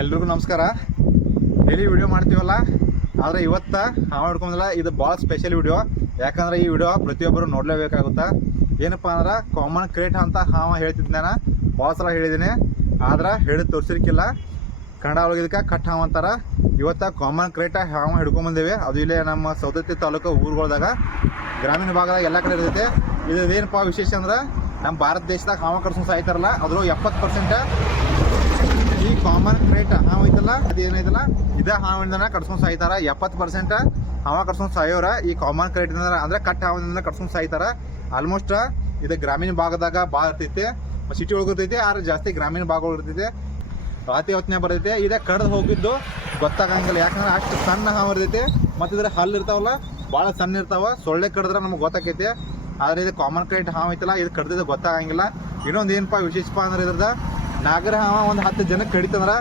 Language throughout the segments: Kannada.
ಎಲ್ರಿಗೂ ನಮಸ್ಕಾರ. ಡೈಲಿ ವಿಡಿಯೋ ಮಾಡ್ತೀವಲ್ಲ? ಆದರೆ ಇವತ್ತು ಹಾವು ಹಿಡ್ಕೊಂಡಲ್ಲ ಇದು ಭಾಳ ಸ್ಪೆಷಲ್ ವಿಡಿಯೋ. ಯಾಕಂದ್ರೆ ಈ ವಿಡಿಯೋ ಪ್ರತಿಯೊಬ್ಬರು ನೋಡಲೇಬೇಕಾಗುತ್ತಾ. ಏನಪ್ಪ ಅಂದ್ರೆ ಕಾಮನ್ ಕ್ರೇಟ್ ಅಂತ ಹಾವ ಹೇಳ್ತಿದ್ದೆ ನಾನು. ಭಾಳ ಸಲ ಹೇಳಿದ್ದೀನಿ. ಆದ್ರೆ ಹೇಳಿ ತೋರಿಸಿರ್ಕಿಲ್ಲ. ಕನ್ನಡ ಒಳಗೆ ಇದಕ್ಕೆ ಕಟ್ ಹಾವು ಅಂತಾರೆ. ಇವತ್ತು ಕಾಮನ್ ಕ್ರೇಟ ಹಾವು ಹಿಡ್ಕೊಂಬಂದೇವೆ ಅದು ಇಲ್ಲೇ ನಮ್ಮ ಸೌದತ್ತಿ ತಾಲೂಕು ಊರುಗಳ್ದಾಗ. ಗ್ರಾಮೀಣ ಭಾಗದಾಗ ಎಲ್ಲ ಕಡೆ ಇರ್ತೈತೆ. ಇದು ಏನಪ್ಪ ವಿಶೇಷ ಅಂದ್ರೆ, ನಮ್ಮ ಭಾರತ ದೇಶದಾಗ ಹಾವ ಕಡ್ಸ್ಕೊಂಡು ಸಾಯ್ತಾರಲ್ಲ ಅದ್ರ ಎಪ್ಪತ್ತು ಪರ್ಸೆಂಟ್ ಕಾಮನ್ ರೇಟ್ ಹಾವು ಐತಲ್ಲ ಅದೇನೈತಲ್ಲ ಇದೇ ಹಾವಿಂದನ ಕಟ್ಸ್ಕೊಂಡ್ ಸಾಯ್ತಾರ. ಎಪ್ಪತ್ತು ಪರ್ಸೆಂಟ್ ಹಾವ ಕಟ್ಸ್ಕೊಂಡ್ ಸಾಯೋರ ಈ ಕಾಮನ್ ಕ್ರೇಟ್ ಅಂದ್ರೆ ಕಟ್ ಹಾವಿಂದ ಕಟ್ಸ್ಕೊಂಡ್ ಸಾಯ್ತಾರ. ಆಲ್ಮೋಸ್ಟ್ ಇದು ಗ್ರಾಮೀಣ ಭಾಗದಾಗ ಭಾಳ ಇರ್ತೈತೆ. ಸಿಟಿ ಒಳಗೆ ಇರ್ತೈತೆ, ಆದ್ರೆ ಜಾಸ್ತಿ ಗ್ರಾಮೀಣ ಭಾಗ ಇರ್ತೈತಿ. ರಾತ್ರಿ ಹೊತ್ತಿನ ಬರ್ತೈತೆ. ಇದೇ ಕಡ್ದು ಹೋಗಿದ್ದು ಗೊತ್ತಾಗಂಗಿಲ್ಲ. ಯಾಕಂದ್ರೆ ಅಷ್ಟು ಸಣ್ಣ ಹಾವು ಇರ್ತೈತಿ. ಮತ್ತು ಇದ್ರ ಹಲ್ಲು ಇರ್ತಾವಲ್ಲ, ಭಾಳ ಸಣ್ಣ ಇರ್ತಾವ. ಸೊಳ್ಳೆ ಕಡಿದ್ರೆ ನಮ್ಗೆ ಗೊತ್ತಾಕೈತಿ. ಆದ್ರೆ ಇದು ಕಾಮನ್ ಕ್ರೇಟ್ ಹಾವು ಐತಲ್ಲ ಇದು ಕಡ್ದಿದ್ದು ಗೊತ್ತಾಗಂಗಿಲ್ಲ. ಇನ್ನೊಂದು ಏನಪ್ಪ ವಿಶೇಷಪ್ಪ ಅಂದ್ರೆ ಇದ್ರದ ನಾಗರ ಹಾವ ಒಂದು ಹತ್ತು ಜನಕ್ಕೆ ಕಡಿತಂದ್ರ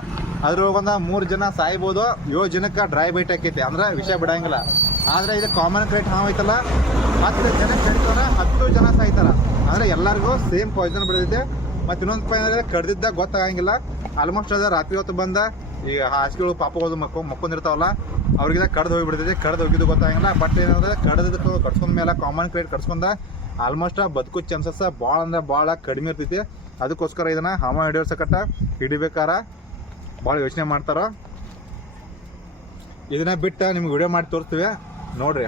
ಅದ್ರೊಳಗೆ ಒಂದು ಮೂರು ಜನ ಸಾಯ್ಬೋದು. ಏಳು ಜನಕ್ಕೆ ಡ್ರೈ ಬೈಟ್ ಆಕೈತಿ. ಅಂದ್ರೆ ವಿಷಯ ಬಿಡಂಗಿಲ್ಲ. ಆದ್ರೆ ಇದು ಕಾಮನ್ ಕ್ರೇಟ್ ಹಾವು ಐತಲ್ಲ, ಹತ್ತು ಜನ ಕಡಿತಂದ್ರ ಹತ್ತು ಜನ ಸಾಯ್ತಾರ. ಅಂದ್ರೆ ಎಲ್ಲರಿಗೂ ಸೇಮ್ ಪಾಯ್ಸನ್ ಬಿಡತೈತೆ. ಮತ್ತೆ ಇನ್ನೊಂದು ಪಾಯಿಂಟ್ ಕಡ್ದಿದ್ದ ಗೊತ್ತಾಗಂಗಿಲ್ಲ. ಆಲ್ಮೋಸ್ಟ್ ಅದ, ರಾತ್ರಿ ಹೊತ್ತು ಬಂದ, ಈಗ ಹಾಸಿಗೆಗಳು ಪಾಪಗಳು ಮಕ್ಕ ಮಕ್ಕೊಂಡಿರ್ತಾವಲ್ಲ, ಅವ್ರಿಗೆಲ್ಲ ಕಡ್ದು ಹೋಗಿಬಿಡ್ತೈತೆ. ಕಡ್ದು ಹೋಗಿದ್ದು ಗೊತ್ತಾಗಂಗಿಲ್ಲ. ಬಟ್ ಏನಂದ್ರೆ ಕಡ್ದಕ್ಕೆ ಕಟ್ಸ್ಕೊಂಡ್ಮೇಲೆ ಕಾಮನ್ ಕ್ರೇಟ್ ಕಟ್ಸ್ಕೊಂಡ ಆಲ್ಮೋಸ್ಟ್ ಬದುಕು ಚಾನ್ಸಸ್ ಭಾಳ ಅಂದ್ರೆ ಭಾಳ ಕಡಿಮೆ ಇರ್ತೈತಿ. ಅದಕ್ಕೋಸ್ಕರ ಇದನ್ನ ಹಾಮ ಹಿಡಿಯೋ ಸಕಟ ಹಿಡಿಬೇಕಾರ ಭಾಳ ಯೋಚನೆ ಮಾಡ್ತಾರ. ಇದನ್ನ ಬಿಟ್ಟು ನಿಮ್ಗೆ ವಿಡಿಯೋ ಮಾಡಿ ತೋರಿಸ್ತೀವಿ. ನೋಡ್ರಿ.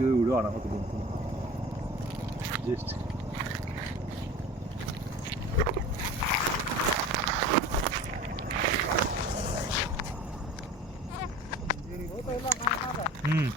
ಏನು ಈ ವಿಡಿಯೋ ಆಡ ಜಸ್ಟ್ ಹ್ಮ್